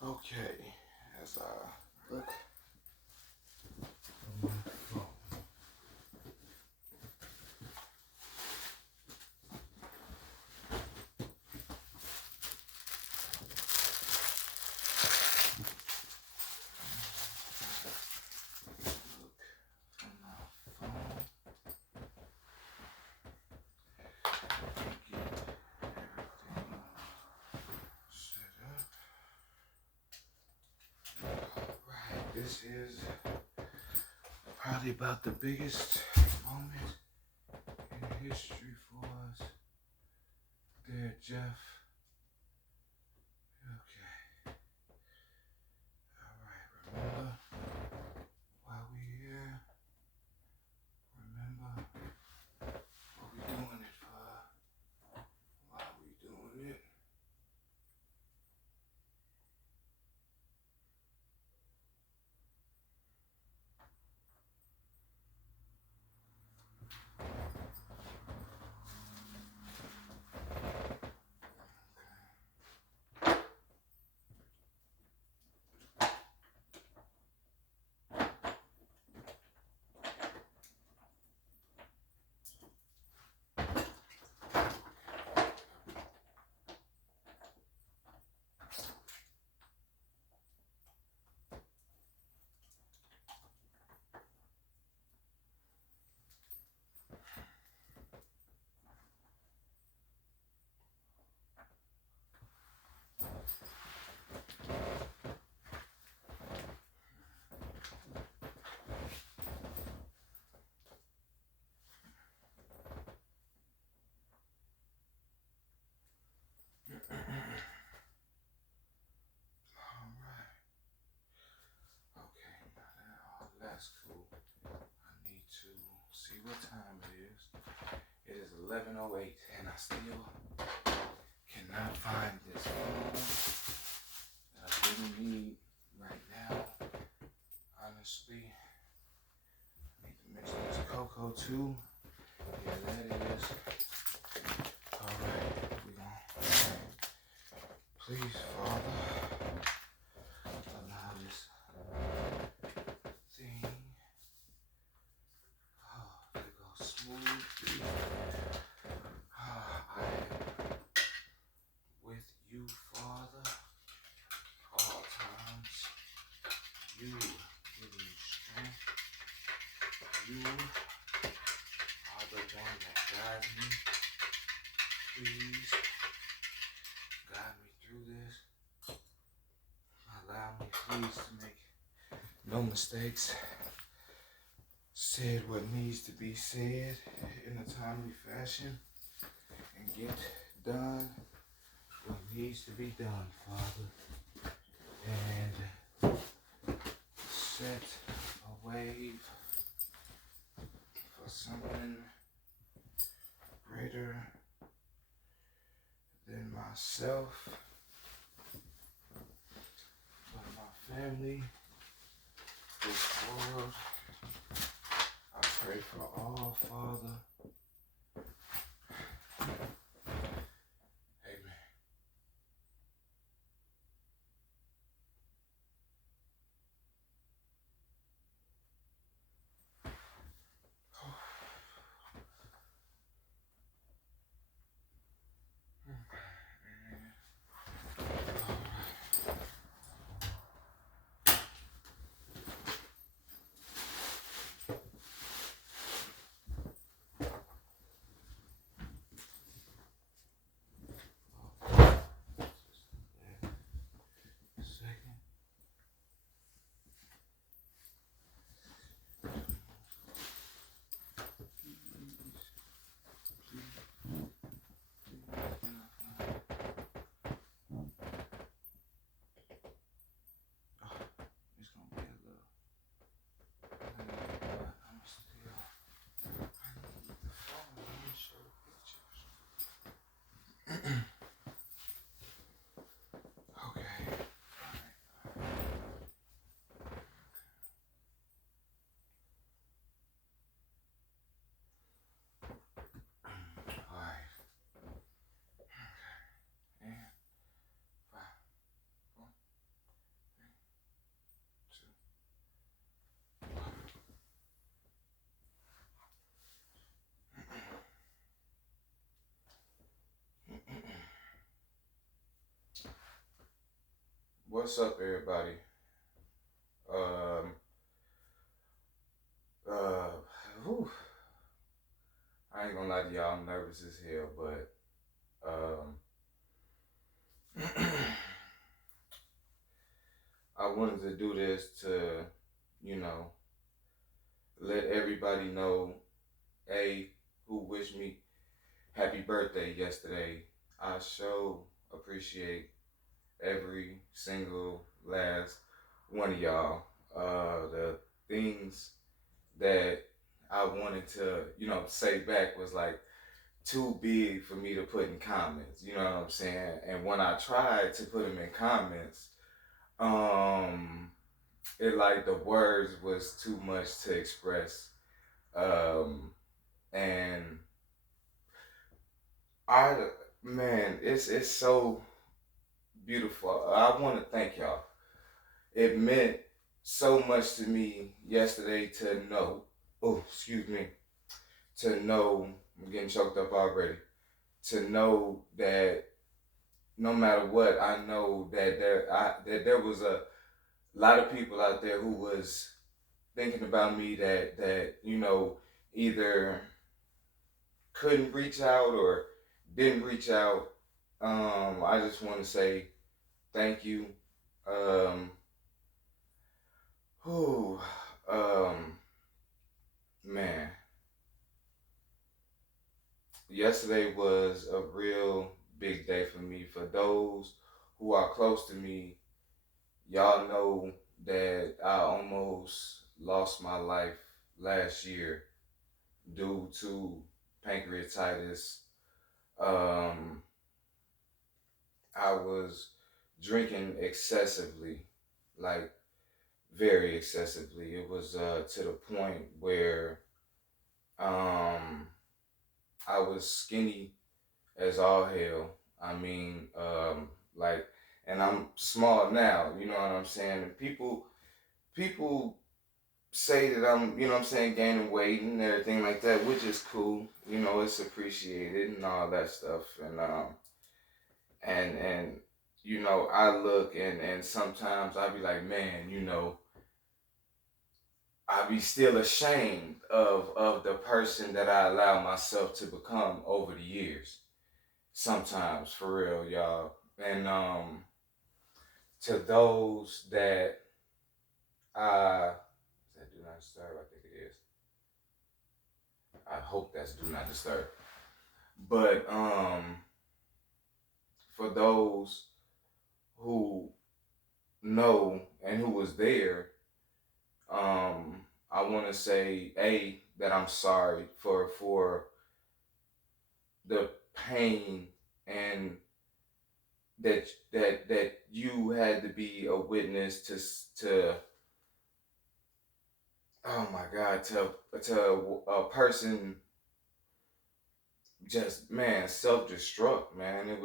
Okay, as I look on my phone. Look on my phone. Get everything set up. Alright, this is probably about the biggest moment in history for us. There, Jeff. Okay. Alright, remember why we here? Remember what we doing it for? Why we doing it? Alright. Okay, now that's cool. I need to see what time it is. It is 11:08 and I still cannot find this phone that I really need right now. Honestly, I need to mix this cocoa too. Yeah, that is. Alright, we gonna please, Father, allow this thing to go smoothly. I am with you, Father, all times. You give me strength. You are the one that guides me. Please guide me through this. Allow me, please, to make no mistakes. Said what needs to be said in a timely fashion and get done what needs to be done, Father. And set a wave for something greater than myself, for my family, this world. I pray for all, Father. Amen. What's up, everybody? Um, uh, whew, I ain't gonna lie to y'all, I'm nervous as hell, but I wanted to do this to, you know, let everybody know, A, who wished me happy birthday yesterday. I so appreciate every single last one of y'all. The things that I wanted to, say back was like too big for me to put in comments. You know what I'm saying? And when I tried to put them in comments, um, it like the words was too much to express. Um, and I, man, it's so beautiful. I want to thank y'all. It meant so much to me yesterday to know. Oh, excuse me. To know, I'm getting choked up already. To know that no matter what, I know that there was a lot of people out there who was thinking about me that either couldn't reach out or didn't reach out. I just want to say thank you. Um, who, um, man, yesterday was a real big day for me. For those who are close to me, y'all know that I almost lost my life last year due to pancreatitis. Um, I was drinking excessively, like very excessively. It was to the point where um, I was skinny as all hell. I mean, like, and I'm small now. You know what I'm saying? And people say that I'm, gaining weight and everything like that, which is cool. It's appreciated and all that stuff. And I look and sometimes I be like, man, I be still ashamed of the person that I allow myself to become over the years. Sometimes, for real, y'all. And to those that is that do not disturb? I think it is. I hope that's do not disturb. But for those who know and who was there, I want to say that I'm sorry for the pain and that you had to be a witness to oh my God, to a person just, man, self destruct, man. It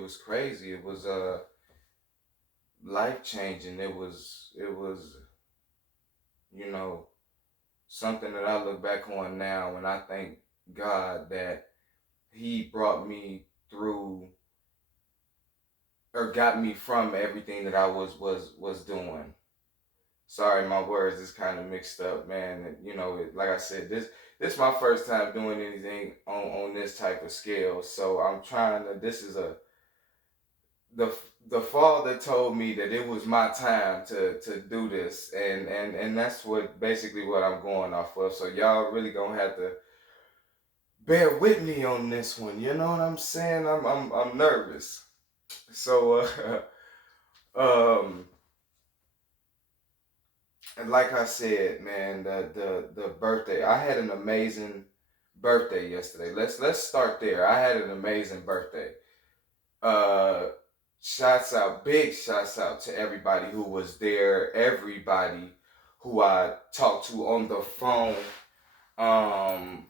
was crazy. It was life changing. It was you know something that I look back on now, and I thank God that He brought me through or got me from everything that I was doing. Sorry, my words is kind of mixed up, man. And, like I said, this is my first time doing anything on this type of scale. So I'm trying to. This is the the father told me that it was my time to do this, and that's what basically what I'm going off of. So y'all really gonna have to bear with me on this one. You know what I'm saying? I'm nervous. So um and like I said, man, the birthday. I had an amazing birthday yesterday. Let's start there. I had an amazing birthday. Uh, big shouts out to everybody who was there. Everybody who I talked to on the phone. Um,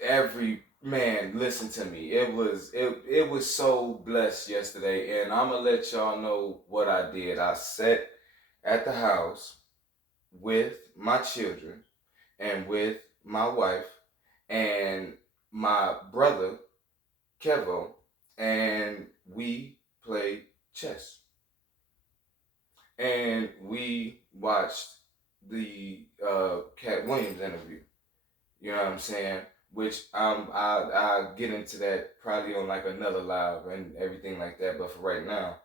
every man, listen to me. It was so blessed yesterday, and I'm gonna let y'all know what I did. I sat at the house with my children and with my wife and my brother Kevo, and we played chess, and we watched the Cat Williams interview. You know what I'm saying? Which I get into that probably on like another live and everything like that. But for right now,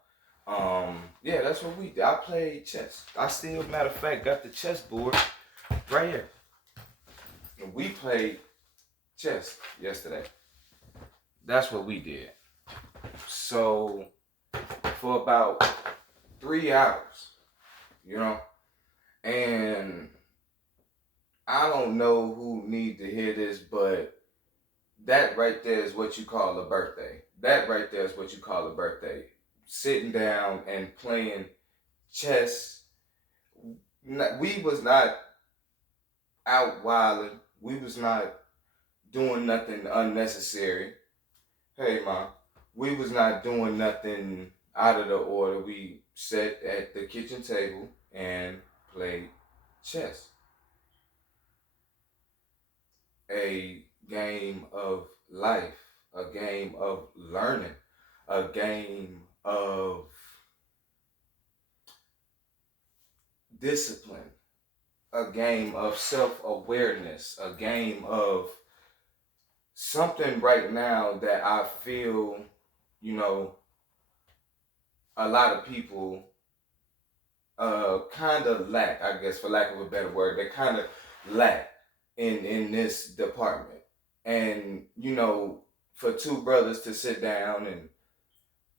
yeah, that's what we did. I played chess. I still, matter of fact, got the chessboard right here. And we played chess yesterday. That's what we did. So for about 3 hours, you know, and I don't know who need to hear this, but that right there is what you call a birthday. That right there is what you call a birthday. Sitting down and playing chess. We was not out wilding. We was not doing nothing unnecessary. Hey, ma, we was not doing nothing out of the order. We sat at the kitchen table and played chess. A game of life, a game of learning, a game of discipline, a game of self awareness, a game of something right now that I feel, you know, a lot of people kind of lack, I guess, for lack of a better word, they kind of lack in this department. And you know, for two brothers to sit down and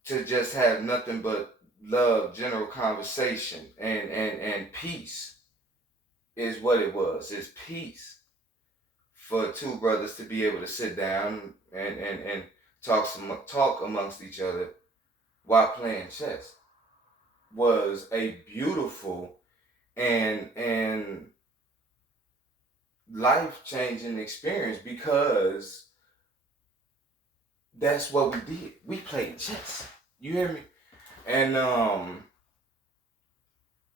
to just have nothing but love, general conversation, and peace is what it was. It's peace for two brothers to be able to sit down and talk amongst each other while playing chess was a beautiful and life changing experience because that's what we did. We played chess. You hear me? And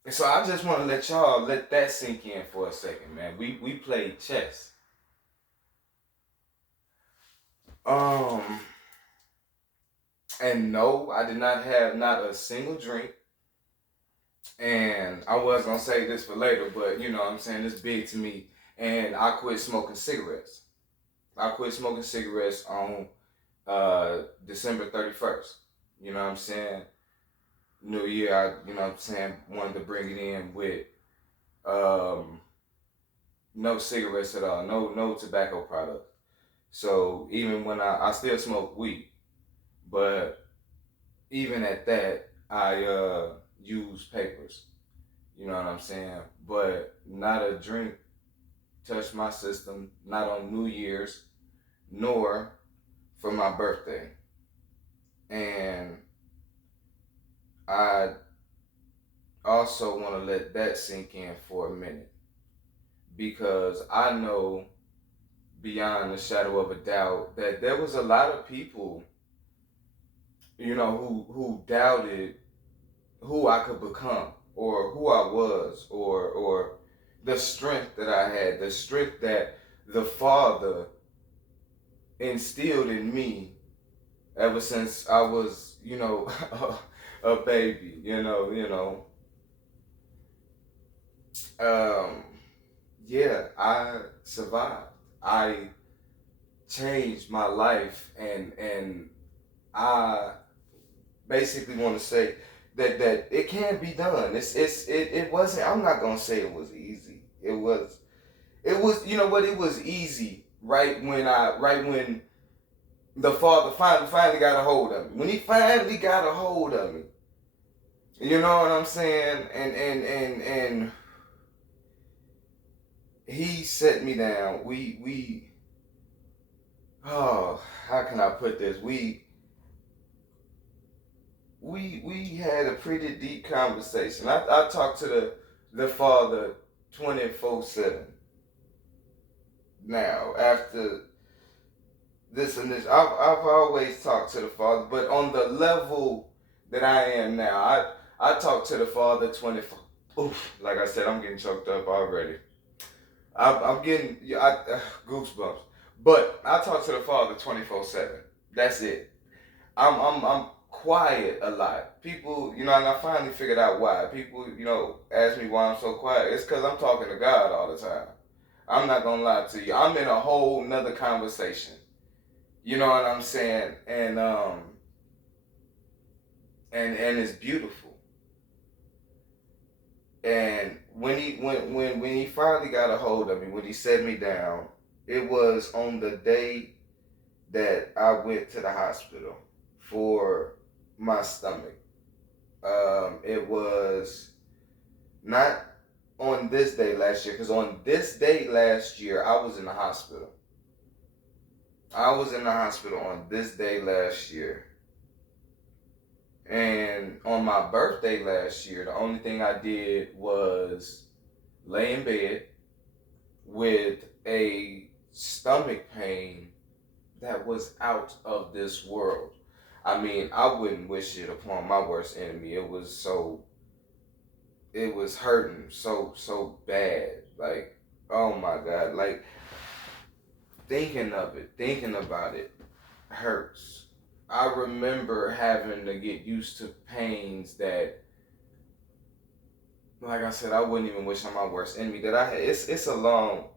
so I just want to let y'all let that sink in for a second, man. We played chess. Um and no, I did not have not a single drink. And I was gonna say this for later, but you know what I'm saying, it's big to me. And I quit smoking cigarettes. I quit smoking cigarettes on December 31st. You know what I'm saying? New Year, you know what I'm saying, wanted to bring it in with um, no cigarettes at all, no tobacco products. So even when I still smoke weed, but even at that, I use papers. You know what I'm saying? But not a drink touched my system, not on New Year's, nor for my birthday. And I also want to let that sink in for a minute because I know beyond a shadow of a doubt that there was a lot of people, you know, who doubted who I could become or who I was or the strength that I had, the strength that the Father instilled in me ever since I was, you know, a baby, um, yeah, I survived. I changed my life, and I basically want to say that it can be done. It wasn't. I'm not gonna say it was easy. It was. You know what? It was easy right when the Father finally got a hold of me. When He finally got a hold of me, you know what I'm saying? And He set me down. We oh, how can I put this? We had a pretty deep conversation. I talked to the Father 24/7. Now after this and this, I've always talked to the Father, but on the level that I am now, I talk to the Father 24. Oof, like I said, I'm getting choked up already. I'm getting goosebumps. But I talk to the Father 24/7. That's it. I'm quiet a lot. People, and I finally figured out why. People, ask me why I'm so quiet. It's because I'm talking to God all the time. I'm not gonna lie to you. I'm in a whole nother conversation. You know what I'm saying? And it's beautiful. And when he finally got a hold of me, when he set me down, it was on the day that I went to the hospital for my stomach. It was not on this day last year, because on this day last year, I was in the hospital. I was in the hospital on this day last year. And on my birthday last year, the only thing I did was lay in bed with a stomach pain that was out of this world. I mean, I wouldn't wish it upon my worst enemy. It was hurting so bad. Like, oh my God. Like, thinking about it hurts. I remember having to get used to pains that, like I said, I wouldn't even wish on my worst enemy. That I had. It's a long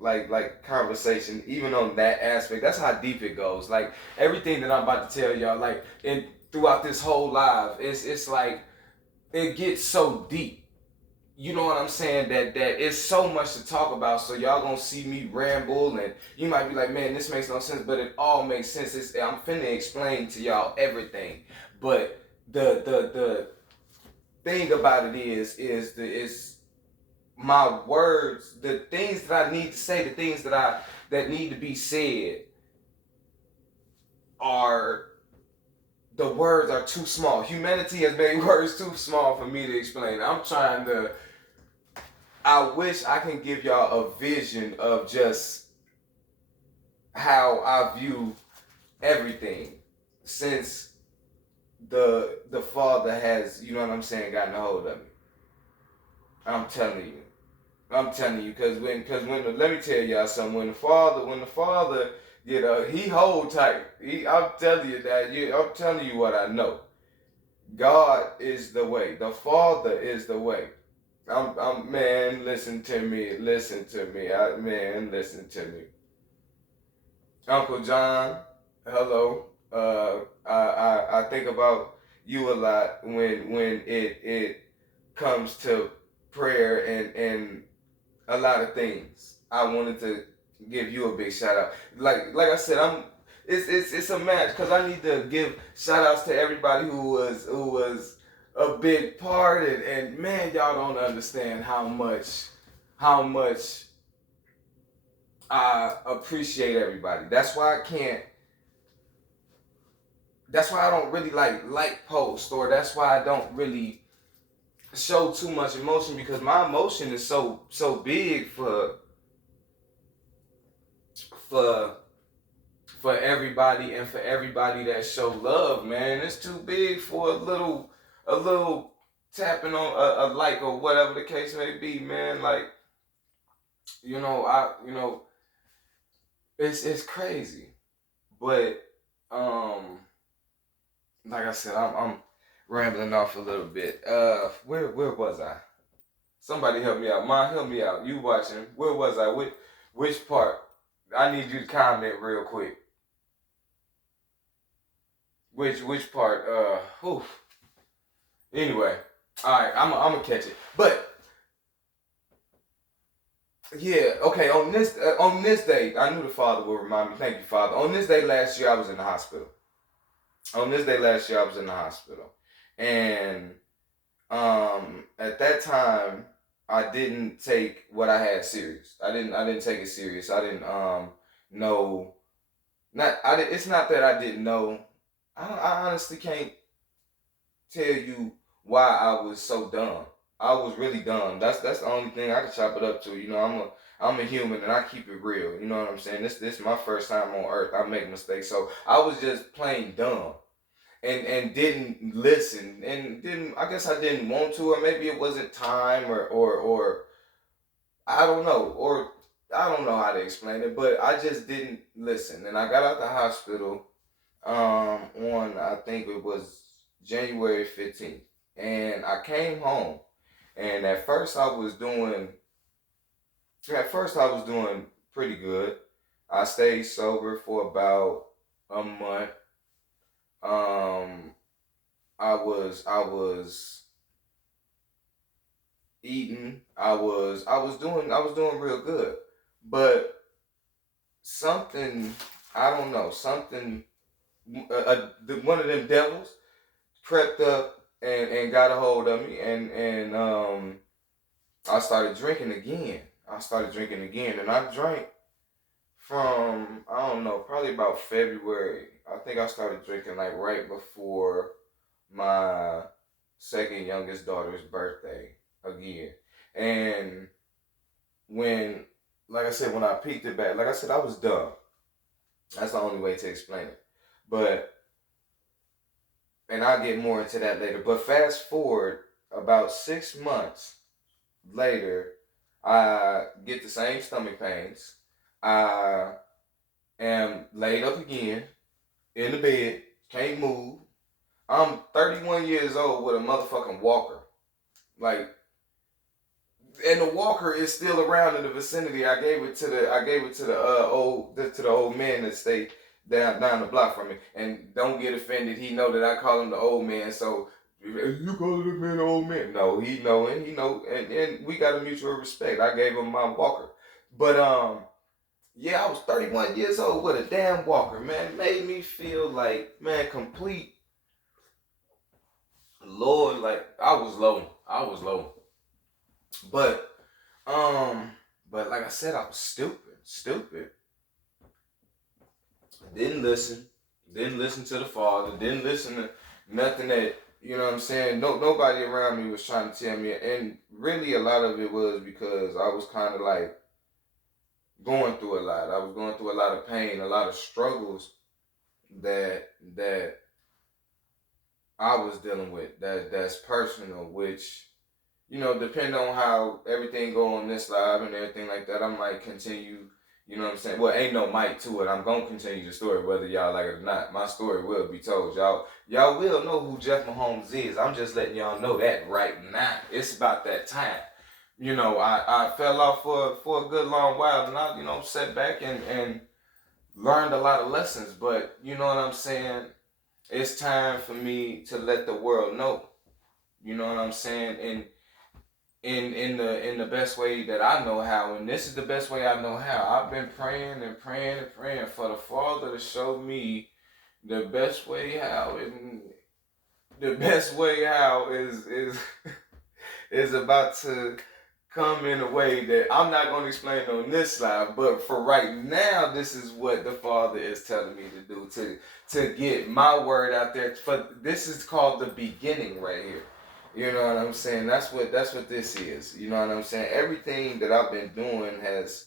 like conversation. Even on that aspect, that's how deep it goes. Like everything that I'm about to tell y'all, like and throughout this whole live, it's like it gets so deep. You know what I'm saying? That it's so much to talk about. So y'all gonna see me ramble, and you might be like, man, this makes no sense, but it all makes sense. I'm finna explain to y'all everything. But the thing about it is my words, the things that I need to say, the things that need to be said are the words are too small. Humanity has made words too small for me to explain. I wish I can give y'all a vision of just how I view everything since the Father has, you know what I'm saying, gotten a hold of me. I'm telling you. Because when let me tell y'all something. When the father, he hold tight. I'm telling you that. I'm telling you what I know. God is the way. The Father is the way. Man. Listen to me. Listen to me. Man, listen to me. Uncle John, hello. I think about you a lot when it comes to prayer and a lot of things. I wanted to give you a big shout out. Like I said, it's a match because I need to give shout outs to everybody who was a big part and man, y'all don't understand how much I appreciate everybody. That's why I don't really like post, or that's why I don't really show too much emotion, because my emotion is so big for for everybody, and for everybody that show love, man. It's too big for a little tapping on a like or whatever the case may be, man. Like, it's crazy. But um like I said, I'm rambling off a little bit. Where was I? Somebody help me out. Mom, help me out. You watching? Where was I? Which part? I need you to comment real quick. Which part? Whew. Anyway, all right. I'm gonna catch it. But yeah, okay. On this day, I knew the Father would remind me. Thank you, Father. On this day last year, I was in the hospital. On this day last year, I was in the hospital, and at that time, I didn't take what I had serious. I didn't take it serious. I didn't know. Not I. It's not that I didn't know. I honestly can't tell you why I was so dumb. I was really dumb. That's the only thing I can chop it up to. I'm a human and I keep it real. You know what I'm saying? This is my first time on earth. I make mistakes. So I was just plain dumb and didn't listen and didn't I guess I didn't want to, or maybe it wasn't time, or I don't know, or I don't know how to explain it, but I just didn't listen. And I got out the hospital on I think it was January 15th. And I came home, and at first I was doing pretty good. I stayed sober for about a month. Um, I was eating. I was doing real good, but something, I don't know, something, one of them devils crept up and got a hold of me, and I started drinking again. And I drank from, I don't know, probably about February. I think I started drinking like right before my second youngest daughter's birthday again. And when, like I said, when I peeked it back, like I said, I was dumb. That's the only way to explain it. But, and I'll get more into that later. But fast forward about 6 months later, I get the same stomach pains. I am laid up again in the bed, can't move. I'm 31 years old with a motherfucking walker. Like, and the walker is still around in the vicinity. I gave it to the old man that stayed down the block from me. And don't get offended. He know that I call him the old man. So you call the man the old man? No, and we got a mutual respect. I gave him my walker, but yeah, I was 31 years old with a damn walker, man. It made me feel like, man, complete Lord, like I was low. I was low. But um but like I said, I was stupid. Stupid. Didn't listen. Didn't listen to the father. Didn't listen to nothing that, you know what I'm saying? Nobody around me was trying to tell me, and really a lot of it was because I was kind of like going through a lot. I was going through a lot of pain, a lot of struggles that I was dealing with, that's personal, which, depending on how everything go on this live and everything like that, I might continue, you know what I'm saying? Well, ain't no might to it. I'm gonna continue the story whether y'all like it or not. My story will be told. Y'all will know who Jeff Mahomes is. I'm just letting y'all know that right now. It's about that time. I fell off for a good long while, and I, sat back and learned a lot of lessons, but you know what I'm saying? It's time for me to let the world know. You know what I'm saying? And in the best way that I know how, and this is the best way I know how. I've been praying and praying and praying for the Father to show me the best way how, and the best way how is is about to come in a way that I'm not going to explain on this live, but for right now, this is what the Father is telling me to do, to get my word out there. For this is called the beginning right here. You know what I'm saying? That's what this is. You know what I'm saying? Everything that I've been doing has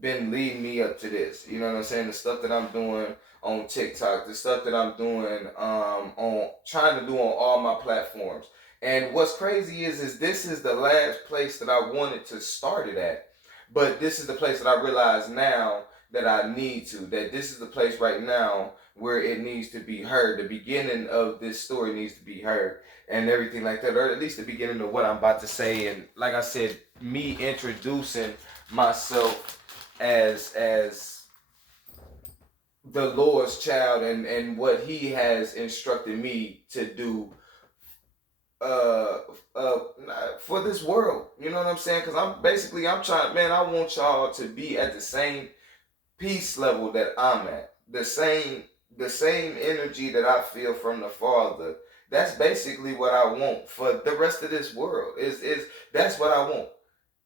been leading me up to this. You know what I'm saying? The stuff that I'm doing on TikTok, the stuff that I'm doing on trying to do on all my platforms. And what's crazy is this is the last place that I wanted to start it at. But this is the place that I realize now that I need to. That this is the place right now where it needs to be heard. The beginning of this story needs to be heard and everything like that. Or at least the beginning of what I'm about to say. And like I said, me introducing myself as the Lord's child, and what He has instructed me to do uh uh for this world. You know what I'm saying? Because I'm trying, man. I want y'all to be at the same peace level that I'm at. The same energy that I feel from the Father. That's basically what I want for the rest of this world. Is That's what I want,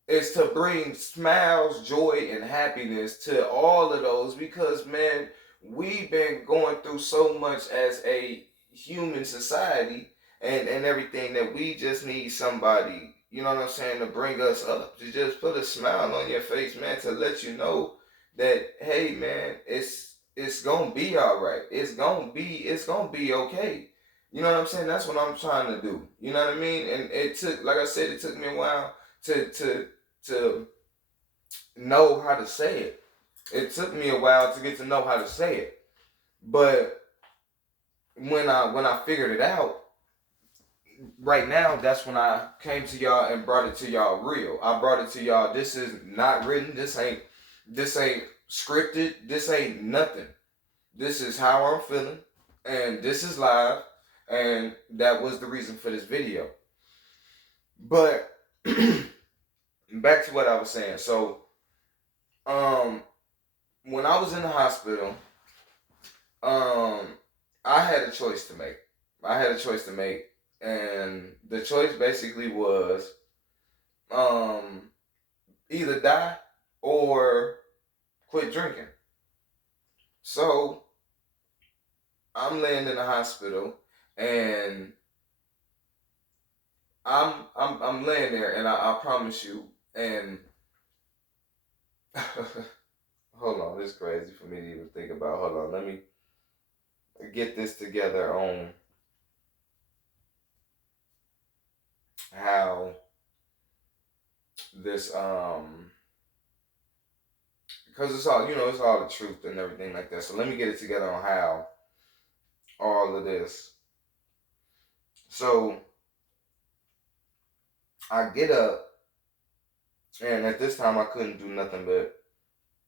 is to bring smiles, joy, and happiness to all of those, because, man, we've been going through so much as a human society, and everything, that we just need somebody, you know what I'm saying, to bring us up, to just put a smile on your face, man, to let you know that, hey, man, it's gonna be all right. It's gonna be okay. You know what I'm saying? That's what I'm trying to do. You know what I mean? And it took, like I said, it took me a while to know how to say it. It took me a while to get to know how to say it. But when I figured it out, right now, that's when I came to y'all and brought it to y'all real. I brought it to y'all. This is not written. This ain't scripted. This ain't nothing. This is how I'm feeling, and this is live, and that was the reason for this video. But back to what I was saying. So, when I was in the hospital, I had a choice to make. And the choice basically was either die or quit drinking. So I'm laying in the hospital, and I'm laying there, and I promise you, and hold on, it's crazy for me to even think about. Hold on, let me get this together on how this because it's all, it's all the truth and everything like that. So let me get it together on how all of this. So I get up, and at this time I couldn't do nothing but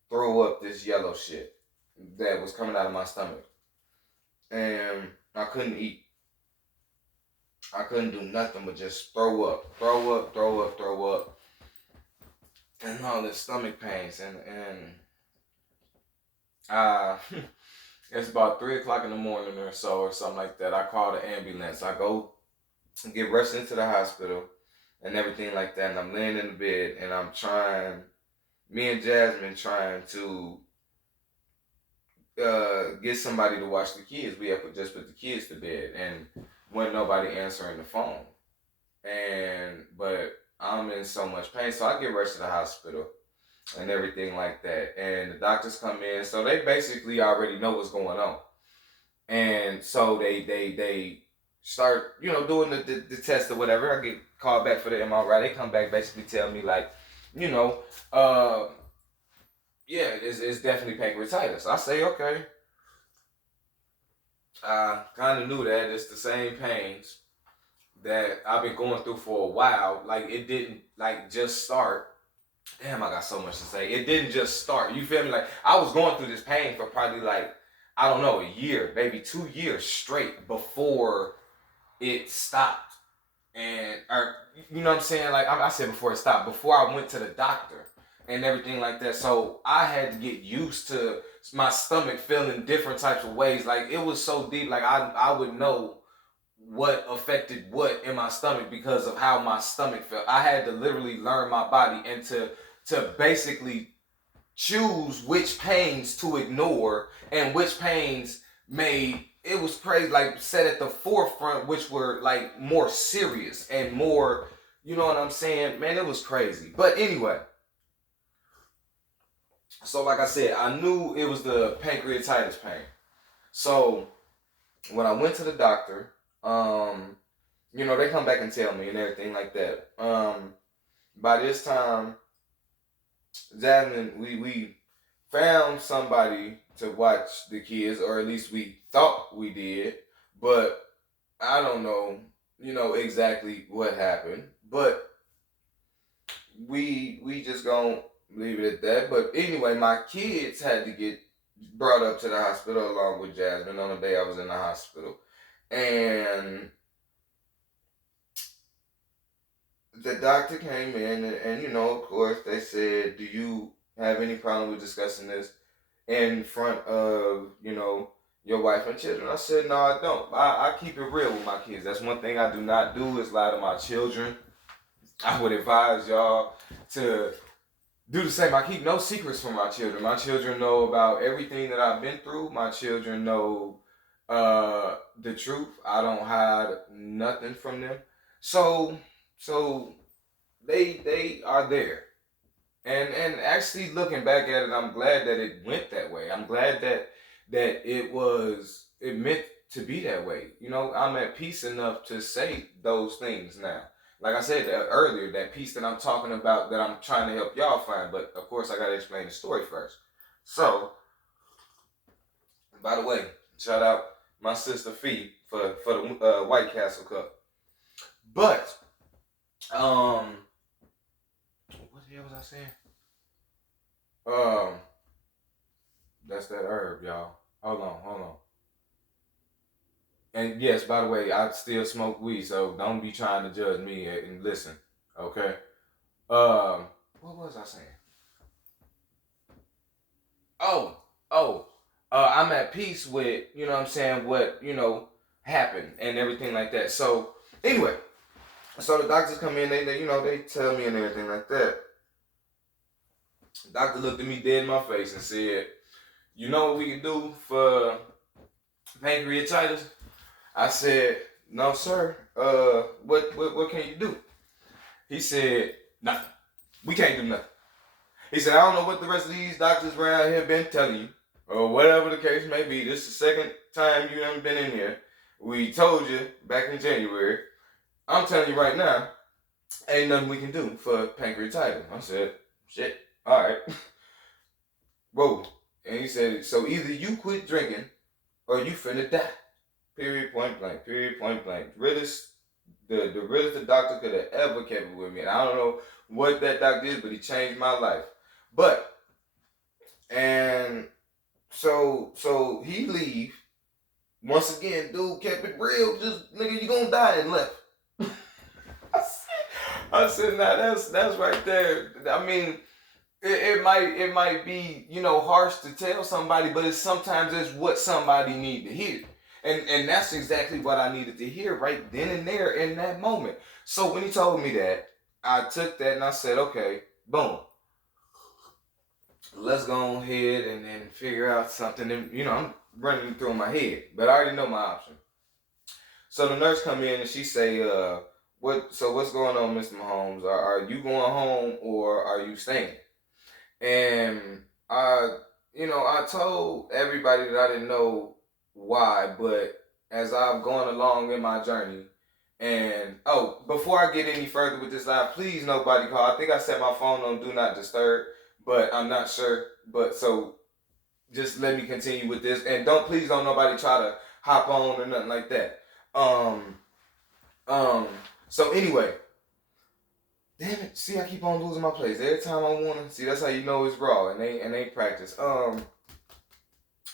throw up this yellow shit that was coming out of my stomach, and I couldn't eat. I couldn't do nothing but just throw up, and all this stomach pains, and it's about 3 o'clock in the morning or so, or something like that. I call the ambulance. I go get rushed into the hospital and everything like that, and I'm laying in the bed, and I'm trying, me and Jasmine trying to get somebody to watch the kids. We have to just put the kids to bed, and wasn't nobody answering the phone. But I'm in so much pain, so I get rushed to the hospital and everything like that. And the doctors come in, so they basically already know what's going on. And so they start, doing the test or whatever. I get called back for the MRI. They come back, basically tell me like, yeah, it's definitely pancreatitis. I say, okay. I kind of knew that. It's the same pains that I've been going through for a while. Like, it didn't just start. Damn, I got so much to say. It didn't just start. You feel me? Like, I was going through this pain for probably I don't know, a year, maybe 2 years straight before it stopped. And, you know what I'm saying? Like I said, before it stopped, before I went to the doctor and everything like that. So I had to get used to my stomach feeling different types of ways. Like, it was so deep. Like, I would know what affected what in my stomach because of how my stomach felt. I had to literally learn my body and to basically choose which pains to ignore and which pains made, it was crazy, like, set at the forefront, which were like more serious and more, you know what I'm saying? Man, it was crazy. But anyway, so like I said, I knew it was the pancreatitis pain. So when I went to the doctor, they come back and tell me and everything like that. By this time, Jasmine, we found somebody to watch the kids, or at least we thought we did, but I don't know, exactly what happened. But we just gonna leave it at that. But anyway, my kids had to get brought up to the hospital along with Jasmine on the day I was in the hospital. And the doctor came in, and of course, they said, do you have any problem with discussing this in front of, your wife and children? I said, no, I don't. I keep it real with my kids. That's one thing I do not do, is lie to my children. I would advise y'all to do the same. I keep no secrets from my children. My children know about everything that I've been through. My children know the truth. I don't hide nothing from them. So they are there. And actually, looking back at it, I'm glad that it went that way. I'm glad that it meant to be that way. I'm at peace enough to say those things now. Like I said earlier, that peace that I'm talking about, that I'm trying to help y'all find. But of course, I got to explain the story first. So, by the way, shout out my sister fee for the White Castle Cup. But what the hell was I saying? Um, that's that herb, y'all. Hold on. And yes, by the way, I still smoke weed, so don't be trying to judge me and listen. Okay. What was I saying? Oh, oh. I'm at peace with, you know what I'm saying, what, happened and everything like that. So anyway, so the doctors come in, they tell me and everything like that. The doctor looked at me dead in my face and said, "You know what we can do for pancreatitis?" I said, "No, sir. What can you do?" He said, "Nothing. We can't do nothing." He said, "I don't know what the rest of these doctors around here been telling you, or whatever the case may be. This is the second time you haven't been in here. We told you back in January. I'm telling you right now, ain't nothing we can do for pancreatitis." I said, "Shit. All right." Whoa. And he said, "So either you quit drinking or you finna die. Period, point blank. Period, point blank." Realest, the realest the doctor could have ever kept it with me. And I don't know what that doctor is, but he changed my life. But, and so he leave. Once again, dude kept it real. Just, nigga, you gonna die, and left. I said, nah, that's right there. I mean, it might be, harsh to tell somebody, but sometimes it's what somebody need to hear. And that's exactly what I needed to hear right then and there in that moment. So when he told me that, I took that and I said, okay, boom. Let's go ahead and figure out something. And, I'm running it through my head, but I already know my option. So the nurse come in and she say, what's going on, Mr. Mahomes? Are you going home or are you staying? And I told everybody that I didn't know why, but as I've gone along in my journey, and before I get any further with this live, please nobody call. I think I set my phone on do not disturb, but I'm not sure. But so just let me continue with this, and please don't nobody try to hop on or nothing like that. Um, um. So anyway, damn it! See, I keep on losing my place every time I wanna. See, that's how you know it's raw and they practice.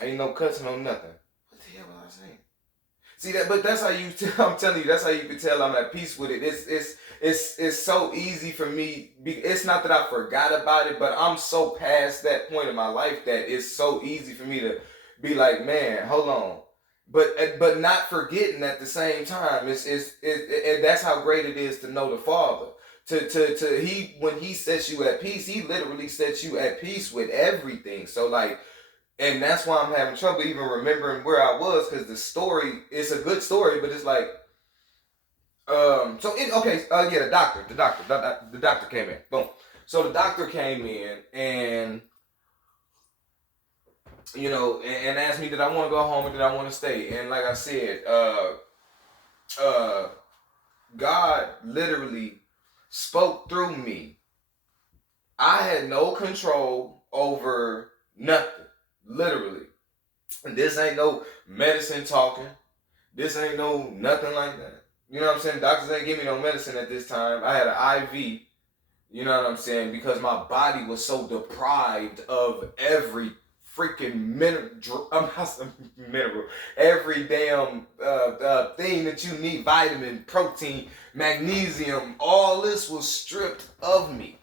Ain't no cuts, no nothing. What the hell was I saying? See that, but that's how you. I'm telling you, that's how you can tell I'm at peace with it. It's so easy for me. It's not that I forgot about it, but I'm so past that point in my life that it's so easy for me to be like, man, hold on. But not forgetting at the same time. And that's how great it is to know the Father. He when he sets you at peace, he literally sets you at peace with everything. So like, and that's why I'm having trouble even remembering where I was, because the story, it's a good story, but it's like, the doctor came in, boom. So the doctor came in and and asked me, did I want to go home or did I want to stay? And like I said, God literally spoke through me. I had no control over nothing, literally. And this ain't no medicine talking. This ain't no nothing like that. You know what I'm saying? Doctors ain't give me no medicine at this time. I had an IV. You know what I'm saying? Because my body was so deprived of every freaking mineral, every damn thing that you need, vitamin, protein, magnesium, all this was stripped of me.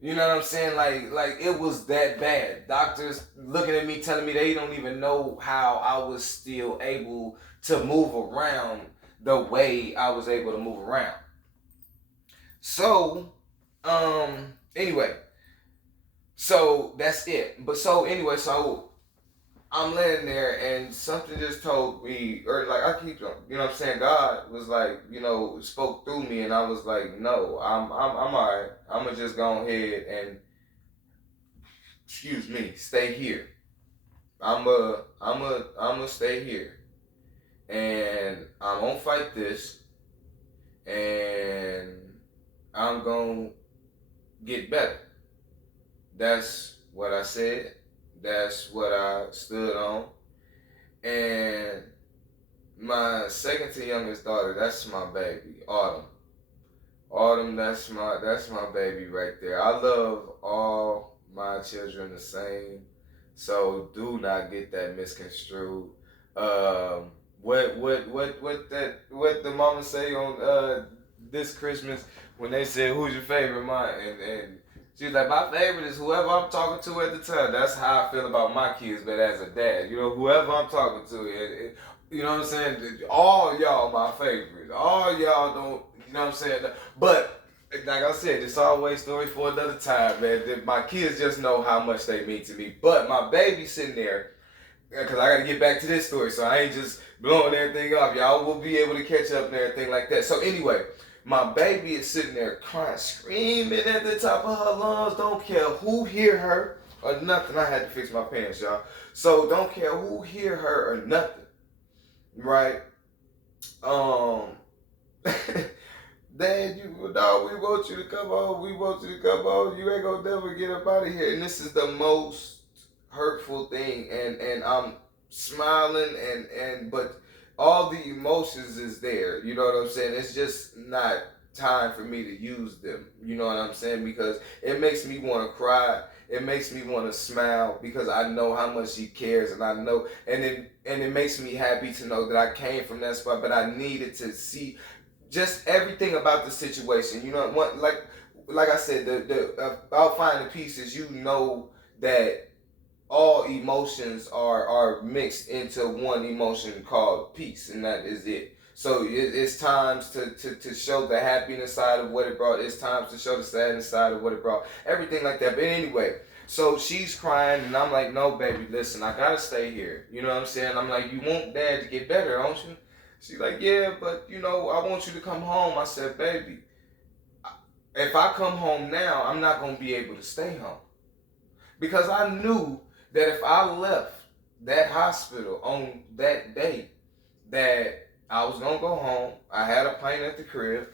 You know what I'm saying? Like it was that bad. Doctors looking at me, telling me they don't even know how I was still able to move around the way I was able to move around. So, anyway, so that's it. But so anyway, so I'm laying there and something just told me, or like I keep, you know what I'm saying? God was like, spoke through me, and I was like, no, I'm alright. I'm gonna just go ahead and, excuse me, stay here. I'm a stay here, and I'm gonna fight this, and I'm gonna get better. That's what I said. That's what I stood on. And my second to youngest daughter, that's my baby, Autumn. Autumn, that's my baby right there. I love all my children the same, so do not get that misconstrued. Um, what the mama say on this Christmas when they said who's your favorite? Mine and she's like, my favorite is whoever I'm talking to at the time. That's how I feel about my kids, but as a dad, whoever I'm talking to, you know what I'm saying? All y'all my favorites. All y'all don't, you know what I'm saying? But like I said, it's always story for another time, man. My kids just know how much they mean to me. But my baby sitting there, because I got to get back to this story, so I ain't just blowing everything off. Y'all will be able to catch up and everything like that. So anyway, my baby is sitting there crying, screaming at the top of her lungs. Don't care who hear her or nothing. I had to fix my pants, y'all. So don't care who hear her or nothing, right? Um, Dad, dog, we want you to come home. We want you to come home. You ain't gonna never get up out of here. And this is the most hurtful thing. And I'm smiling but all the emotions is there. You know what I'm saying? It's just not time for me to use them. You know what I'm saying? Because it makes me want to cry. It makes me want to smile because I know how much she cares, and I know, and it makes me happy to know that I came from that spot. But I needed to see just everything about the situation. You know, like I said, the about finding peace is that all emotions are mixed into one emotion called peace, and that is it. So it's times to show the happiness side of what it brought. It's times to show the sadness side of what it brought. Everything like that. But anyway, so she's crying, and I'm like, no, baby, listen, I gotta stay here. You know what I'm saying? I'm like, you want Dad to get better, don't you? She's like, yeah, but I want you to come home. I said, baby, if I come home now, I'm not gonna be able to stay home because I knew that if I left that hospital on that day, that I was gonna go home. I had a pint at the crib.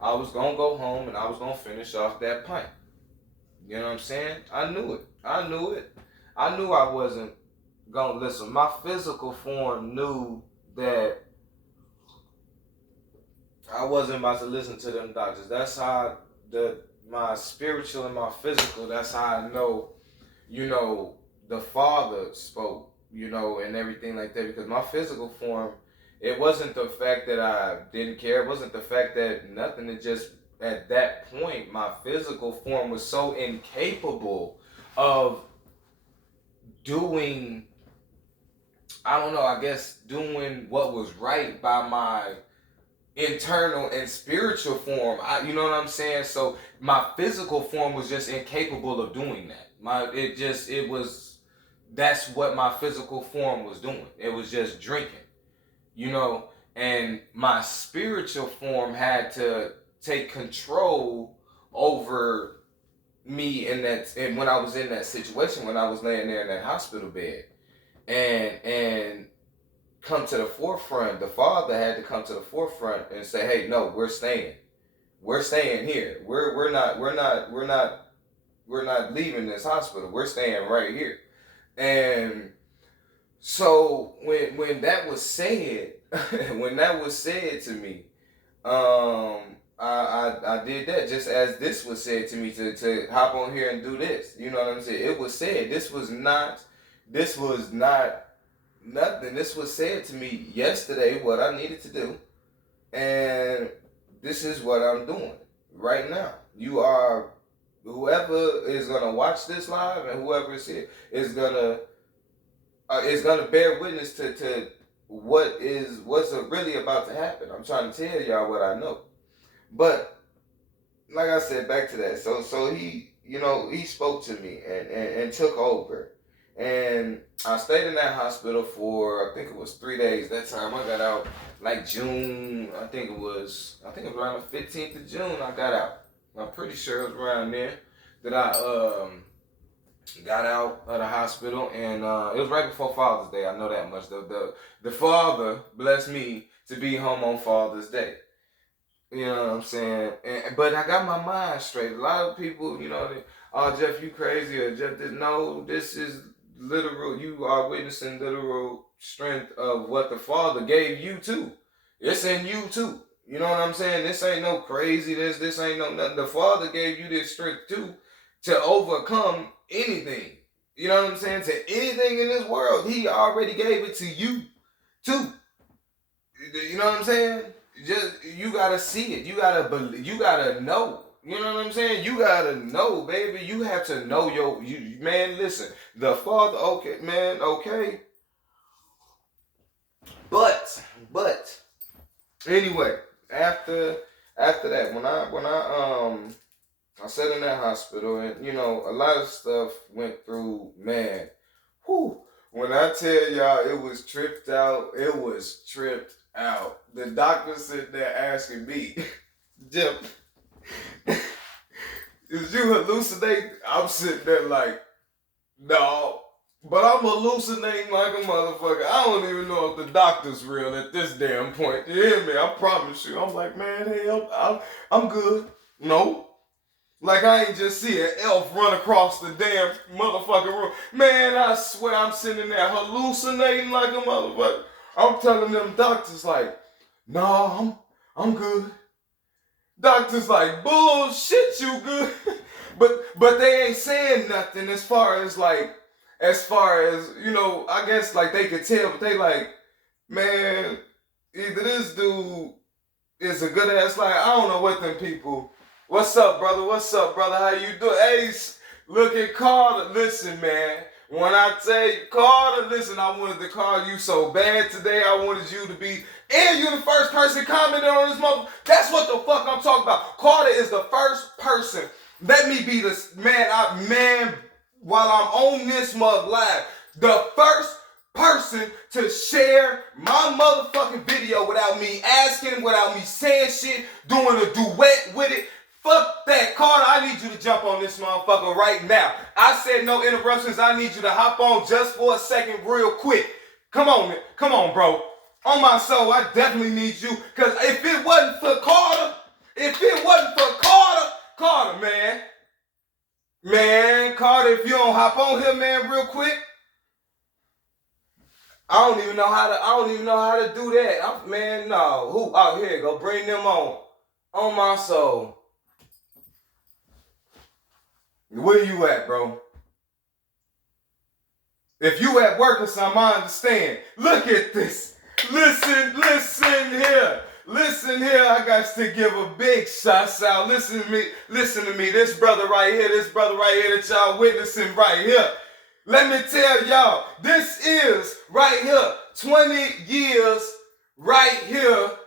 I was gonna go home and I was gonna finish off that pint. You know what I'm saying? I knew it. I knew it. I knew I wasn't gonna listen. My physical form knew that I wasn't about to listen to them doctors. That's how my spiritual and my physical. That's how I know. The Father spoke. And everything like that. Because my physical form, it wasn't the fact that I didn't care. It wasn't the fact that nothing. It just at that point, my physical form was so incapable of doing. I don't know. I guess doing what was right by my internal and spiritual form. You know what I'm saying? So my physical form was just incapable of doing that. That's what my physical form was doing. It was just drinking, and my spiritual form had to take control over me and when I was in that situation, when I was laying there in that hospital bed, and come to the forefront. The Father had to come to the forefront and say, "Hey, no, we're staying. We're staying here. We're not leaving this hospital. We're staying right here." And so when that was said, when that was said to me, I did that just as this was said to me to hop on here and do this. You know what I'm saying? It was said. This was not nothing. This was said to me yesterday, what I needed to do, and this is what I'm doing right now. Whoever is gonna watch this live and whoever is here is gonna bear witness to what's really about to happen. I'm trying to tell y'all what I know, but like I said, back to that. So he spoke to me and took over. And I stayed in that hospital for, I think it was 3 days. That time I got out like June. I think it was around the 15th of June I got out. I'm pretty sure it was around there that I got out of the hospital, and it was right before Father's Day. I know that much. The Father blessed me to be home on Father's Day. You know what I'm saying? But I got my mind straight. A lot of people, oh, Jeff, you crazy, or Jeff, no, this is literal. You are witnessing literal strength of what the Father gave you too. It's in you too. You know what I'm saying? This ain't no craziness. This ain't no nothing. The Father gave you this strength too to overcome anything. You know what I'm saying? To anything in this world, He already gave it to you too. You know what I'm saying? Just you gotta see it. You gotta believe. You gotta know. You know what I'm saying? You gotta know, baby. You have to know you man. Listen, the Father. Okay, man. Okay, but anyway, after that, I sat in that hospital, and a lot of stuff went through. Man, whew. When I tell y'all, it was tripped out. It was tripped out. The doctor sitting there asking me, Jim, is you hallucinating? I'm sitting there like, no. But I'm hallucinating like a motherfucker. I don't even know if the doctor's real at this damn point. You hear me? I promise you. I'm like, man, hell, I'm good. No. Like I ain't just see an elf run across the damn motherfucking room. Man, I swear I'm sitting there hallucinating like a motherfucker. I'm telling them doctors like, no, I'm good. Doctors like, bullshit, you good. but they ain't saying nothing as far as I guess like they could tell, but they like, man, either this dude is a good ass, like, I don't know what them people. What's up, brother? What's up, brother? How you doing? Hey, look at Carter. Listen, man. When I tell you, Carter, listen, I wanted to call you so bad today. I wanted you to be, and you the first person commenting on this mother. That's what the fuck I'm talking about. Carter is the first person. Let me be the man, while I'm on this mug live, the first person to share my motherfucking video without me asking, without me saying shit, doing a duet with it. Fuck that, Carter. I need you to jump on this motherfucker right now. I said no interruptions. I need you to hop on just for a second real quick. Come on, man. Come on, bro. On my soul, I definitely need you. Because if it wasn't for Carter, Carter, man, Carter, if you don't hop on here, man, real quick, I don't even know how to do that. Man, no. Who? Oh, here, go bring them on. On my soul. Where you at, bro? If you at work or something, I understand. Look at this. Listen here. Listen here. I got to give a big shout out. Listen to me. This brother right here that y'all witnessing right here. Let me tell y'all, this is right here, 20 years right here.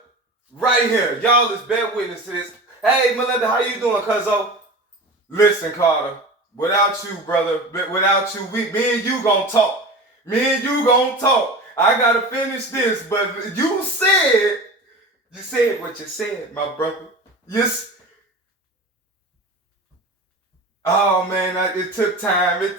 Y'all is bear witness to this. Hey, Melinda, how you doing, cuzzo? Listen, Carter, without you, brother, without you, me and you gonna talk. I gotta finish this, but you said what you said, my brother. Yes. Oh man, it took time.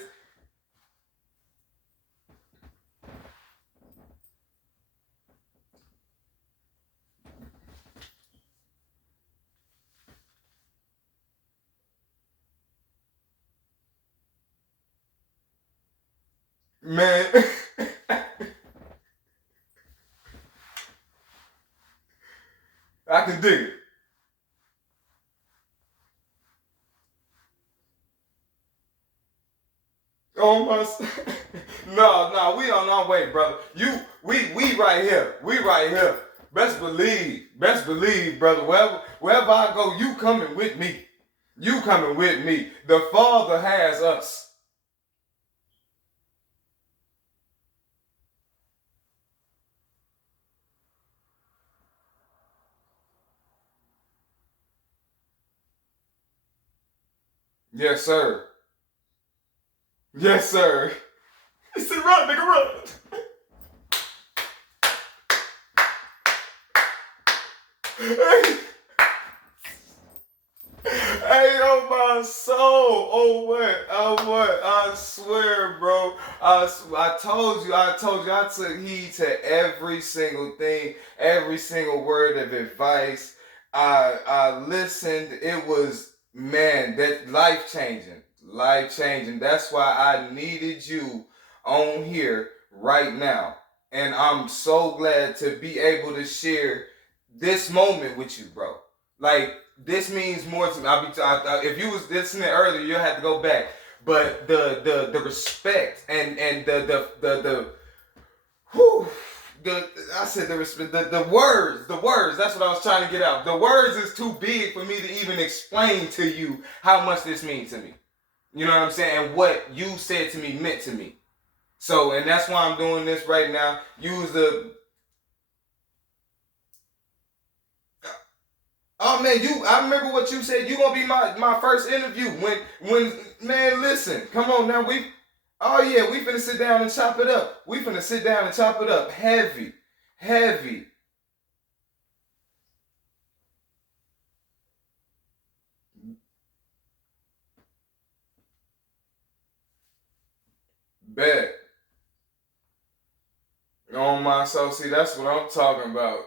Man. I can dig it. Oh my. No, we on our way, brother. We right here. Best believe, brother. Wherever I go, you coming with me. The Father has us. Yes, sir. Yes, sir. He said, run, nigga, run. Hey, oh my soul. Oh what? I swear, bro. I told you, I took heed to every single thing, every single word of advice. I listened. It was, man, that life changing. That's why I needed you on here right now. And I'm so glad to be able to share this moment with you, bro. Like, this means more to me. If you was listening earlier, you'll have to go back. But the respect and the whew, I said the respect, the words. That's what I was trying to get out. The words is too big for me to even explain to you how much this means to me. You know what I'm saying? And what you said to me meant to me. So, and that's why I'm doing this right now. Use the. Oh man, I remember what you said. You gonna be my first interview. When man, listen, come on now. Oh yeah, we finna sit down and chop it up. We finna sit down and chop it up. Heavy, heavy. Bet. On my soul, see, that's what I'm talking about.